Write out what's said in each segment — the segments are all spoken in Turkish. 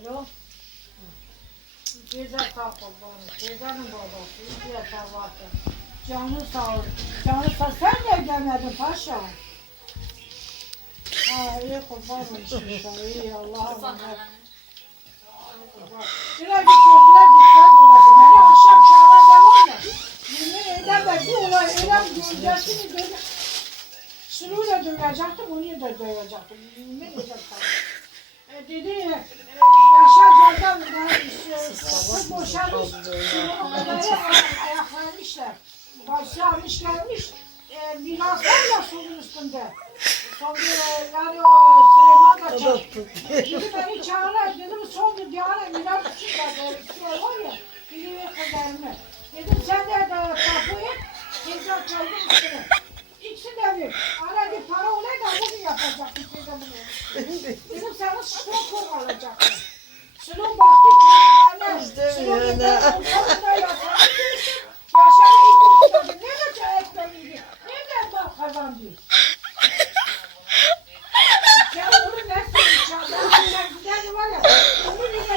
Alo. Ceza kurbanı. Cezanın babası. Yatar vardı. Canı sağ ol. Canı sağ. Sen de gelmedin paşa. Ha iyi kurban olsun. İyi Allah'a emanet. Biraz bir sorgular dikkat olasın. Hani akşam çağlarda var ya. Yemin ederim ben bir olay göreceksiniz. Böyle Sulu'yla dövecektim, onu da dövecektim. Yemin ederim sana. Dedi, e, Yaşar Can'dan bu boşanmış, onları ayaklanmışlar. Başı almış gelmiş, e, miras var ya sulun üstünde. Son bir, e, yani o Süleyman da çağırdı. Dedi beni çağırlar, dedim bir diyara miras için. Şey var ya, biri ve kızlarını. Dedim sen de kapıyı, ceza çaldım üstüne. İkisi de bir alacaktım. Sülün baktı ana. gitti, koltuğuna yatağını görsün. Yaşar'ı ilk okudu. Nerede ekmeğiydi? Nerede bak kazandı? Sen onu ne söyleyeceksin? Ben gidelim var ya. Onu yine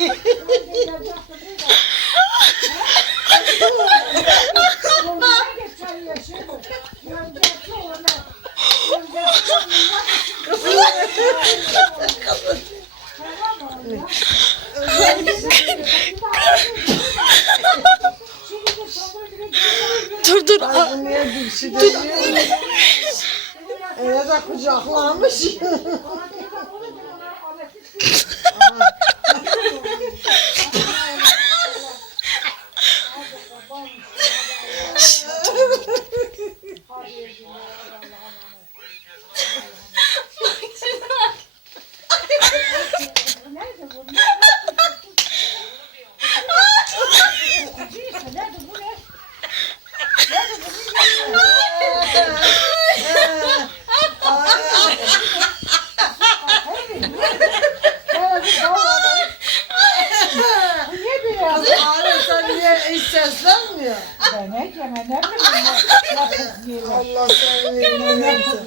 Niye Dur dur. Şey demiyor? Öyle de kucaklamış. Nerede bu? Nerede bu ne? Nerede bu? Niye biraz? Ağrı sen niye hiç seslenmiyor? Ben ne ne bileyim. Allah seni ne yaptı?